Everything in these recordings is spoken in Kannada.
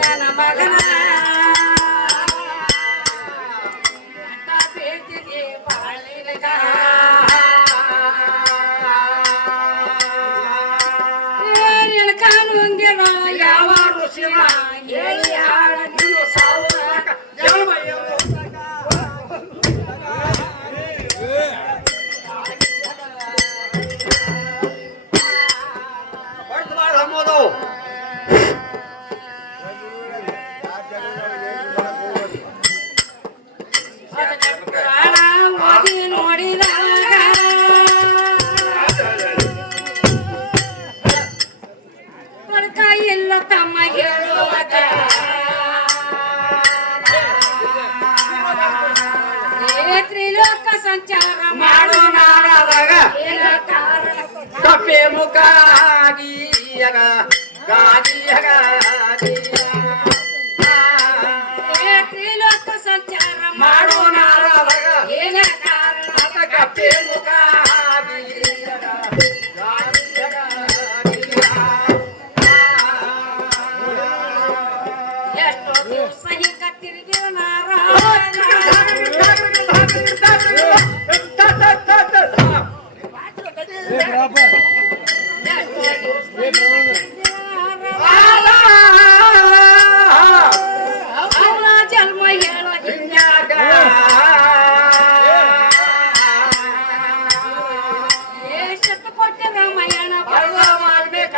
ನನ್ನ ಮಗನ ಬೇಟಿಗೆ ಬಾಳಿನಗ ಕಾನೂಂಗಿನ ಯಾವ ಋಷಿನ ಹೇಳಿ ಹಾಳ ನೀನು ಸಾವುಕ ಜನ್ಮಯ್ಯ ಸಂಚಾರ ಮಾಡೋ ನಾಡದಾಗ ಕಪ್ಪೆ ಮುಖಾಗಿಯಗ ಗಾದಿಯಗ ತ್ರಿಲೋಕ ಸಂಚಾರ ಮಾಡೋ ನಾಡದಾಗ ಏನ ಕಾರಣ ಕಪ್ಪೆ ಮುಖಾಗಿಯಗ ಗಾದಿಯಗ ಎಷ್ಟೋ ದಿವಸ ಹಿಂಗ ತಿರುಗಿ ಜನ್ಮ ಹೇಳ ಹಿಂಗಾಗ ಶತ ಕೊಟ್ಟೆ ರಾಮಾಯಣ ಬರುವ ಮಾಡ್ಬೇಕ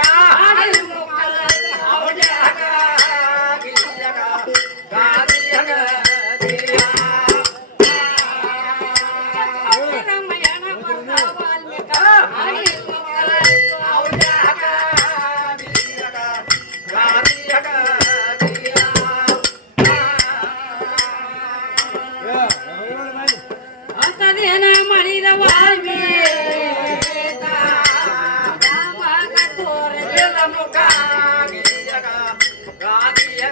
ಮಾಡಿದ ಮುಖ ಗಾದಿಯಗ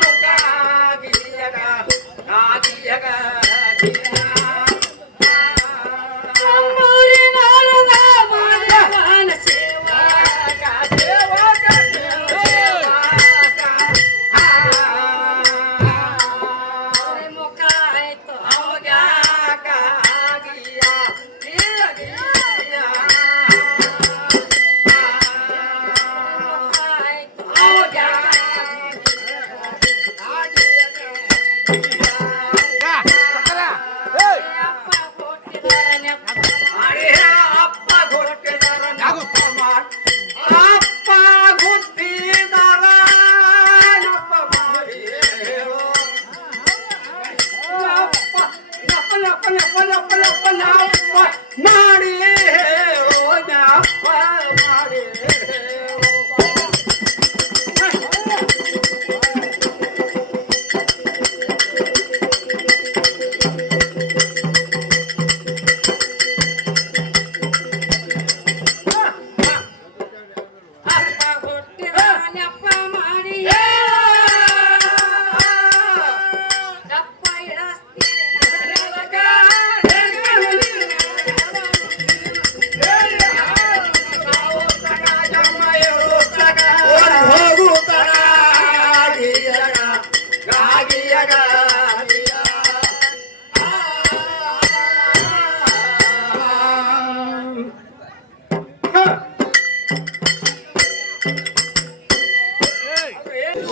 ಮುಖ ಗಾದಿಯಗ ಮಾಡಿ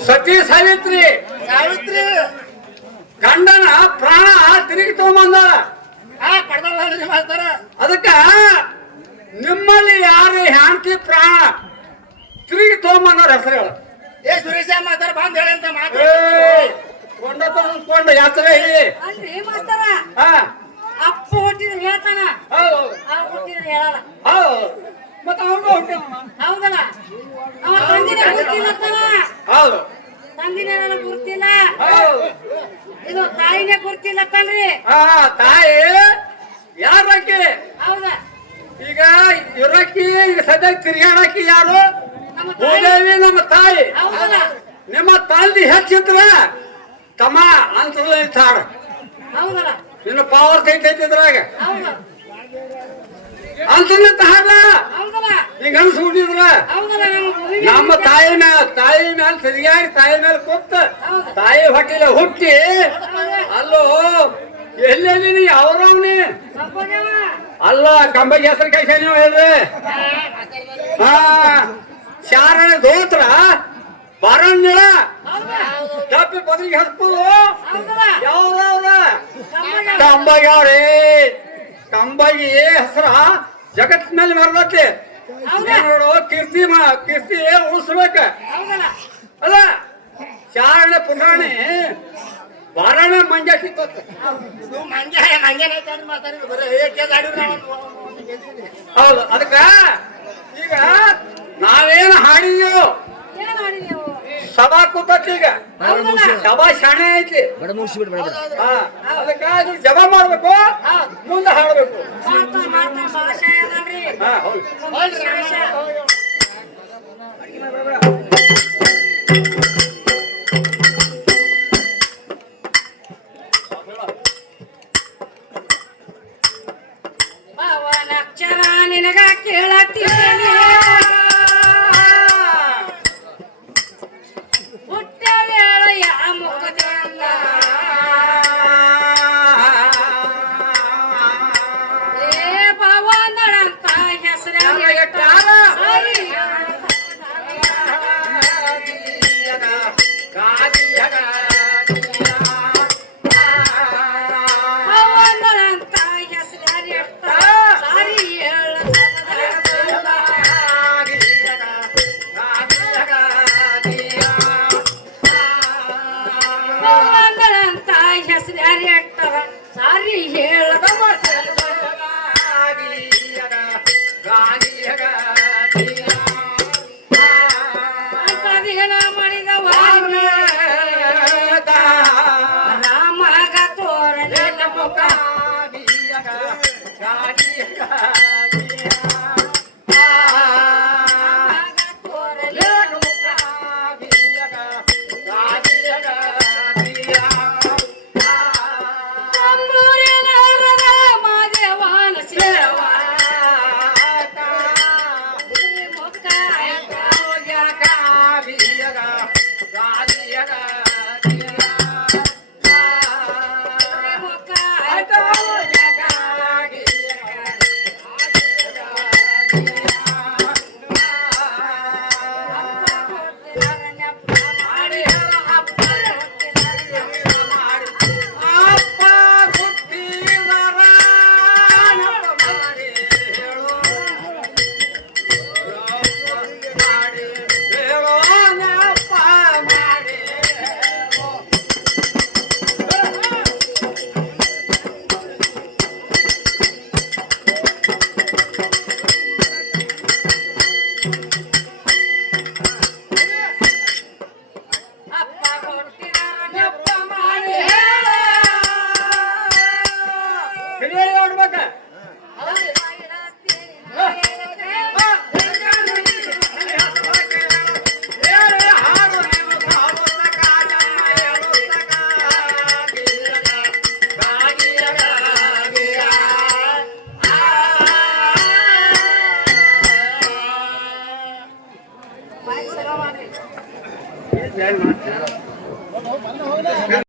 ಸತಿ ಸಾವಿತ್ರಿ ಗಂಡನ ಪ್ರಾಣ ತಿರುಗಿ ತಗೊಂಬಂದಾರ ಅದಕ್ಕ ನಿಮ್ಮಲ್ಲಿ ಯಾರು ಹ್ಯಾಂಕಿ ಪ್ರಾಣ ತಿರುಗಿ ತಗೊಂಬಂದಾರ ಹೆಸರುಗಳು ಸುರೇಶ ಮಾತಾರ ಬಂದ್ ಹೇಳಂತ ಕೊಂಡ ಹೆಸರು ಹೇಳಿ ಅಪ್ಪ ಹುಟ್ಟಿದ್ರೆ ಹೇಳ್ತಾನ ಹುಟ್ಟಿದ್ರೆ ಹೇಳಲ್ಲ ಮತ್ತ ಹೌದಲ್ಲ ಅವ ತಂದಿನ ಗೊತ್ತಿಲ್ಲ ಹೌದು ತಂದಿನ ನನಗೆ ಗೊತ್ತಿಲ್ಲ ಇದು ತಾಯಿನೇ ಗೊತ್ತಿಲ್ಲ ತನ್ರಿ ತಾಯಿ ಯಾರಕ್ಕಿ ಹೌದಾ ಈಗ ಇರಕ್ಕಿ ಈಗ ಸದ್ಯ ತಿರ್ಗಾಡಕ್ಕಿ ಯಾರು ಭೂದೇವಿ ನಮ್ಮ ತಾಯಿ ನಿಮ್ಮ ತಂದೆ ಹೆಚ್ಚಿದ್ರ ತಮ್ಮ ಅಂತ ತಾಡ ಹೌದಲ್ಲ ನಿನ್ನ ಪವರ್ ಕೈತಿದ್ರಾಗ ಹೌದು ಅಂತಲ್ಲ ತಾಡ ಹೌದಲ್ಲ ಈಗ ಅನ್ಸ್ಬಿಡ ಹಚ್ಚಿದ್ರ ಹೌದಲ್ಲ ನಮ್ಮ ಭೂಮಿ ನಮ್ಮ ತಾಯಿ ಮೇಲೆ ಸರಿಯಾಗಿ ತಾಯಿ ಮೇಲೆ ಕೂತ ಹೌದು. ತಾಯಿ ಹೊಟ್ಟಿಲೆ ಹುಟ್ಟಿ ಅಲ್ಲೋ ಎಲ್ಲೆಲ್ಲಿ ನೀ ಅವ್ರವ್ನಿ ಸಂಪೂರ್ಣವ. ಅಲ್ಲ ಕಂಬಗೆ ಹೆಸರು ಕೈಸ ನೀವು ಹೇಳ್ರಿ ಹಾ ಶಾರಣ ಧೋತ್ರ ಬರಣ್ಣಿಳ ಹೌದಾ? ಡಬ್ಬಿ ಬದಲಿಗೆ ಹಸ್ಕುದು ಹೌದಲ್ಲ? ಯಾವ್ದವ್ರ ಸಂಪೂರ್ಣವ. ಕಂಬಗ್ಯಾವ್ರಿ ಕಂಬಗಿ ಹೆಸರ ಜಗತ್ ಮೇಲೆ ಮರದತಿ ಹೌದಾ? ನೋಡು ಕೀರ್ತಿ ಉಳಿಸ್ಬೇಕ ಹೌದಲ್ಲ? ಅಲ್ಲ ಶಾರಣ ಪುರಾಣಿ ಬಾರಣ ಮಂಜ ಸಿಕ್ಕತ್ತ ಇದು ಮಂಗ್ಯಾನೈತೆ ಅಂತ ಮಾತಾಡಿದ್ರು ಬರೀ ಏಕೆ ಆಡಿದ್ರು ಹೌದು ಅದಕ್ಕ ಈಗ ನಾವೇನು ಹಾಡಿದ್ಯೋ ಏನ್ ಮಾಡಿ ನೀವು? ಸಭಾ ಕೂತತಿ ಈಗ ಹೌದಲ್ಲ? ಸಭಾ ಶಾಣೆ ಐತಿ ಹಾ ಅದಕ್ಕ ನೀವು ಜಪ ಮಾಡ್ಬೇಕು ಮುಂದೆ ಹಾಡ್ಬೇಕು ಮಾಡ್ತಾ ಭಾಷೆ ಅದಲ್ರಿ. ಹಾ ಹೌದು ಪವನಕ್ಷರ ನಿನಗ ಕೇಳತ್ತೀನಿ ಹುಟ್ಟ ವೇಳೆಯ ಮುಖದಿಂದ ಏ ಪವನರಂತ ಹೆಸರ ಪವನರಂತ ಹೆಸರ ಸಾರಿ ಹೇಳ ಪವನರಂತ ಹೆಸರ ಸಾರಿ ಹೇಳದ ಅಂತದೇನ ಮಾಡಿದ ರಾಮಗ ತೋರಲಿಲ್ಲ ಮುಖ ರಾಮಗ ತೋರಲಿಲ್ಲ ಮುಖ ತಂಬೂರಿನ ರಾಮದೇವನ ಸೇವ ಮುಖ ಮುಖ ಅಪ್ಪ ಕೊಟ್ಟಿದಾರ ನೆಪ ಮಾಡಿ ನೋಡ್ಬೇಕ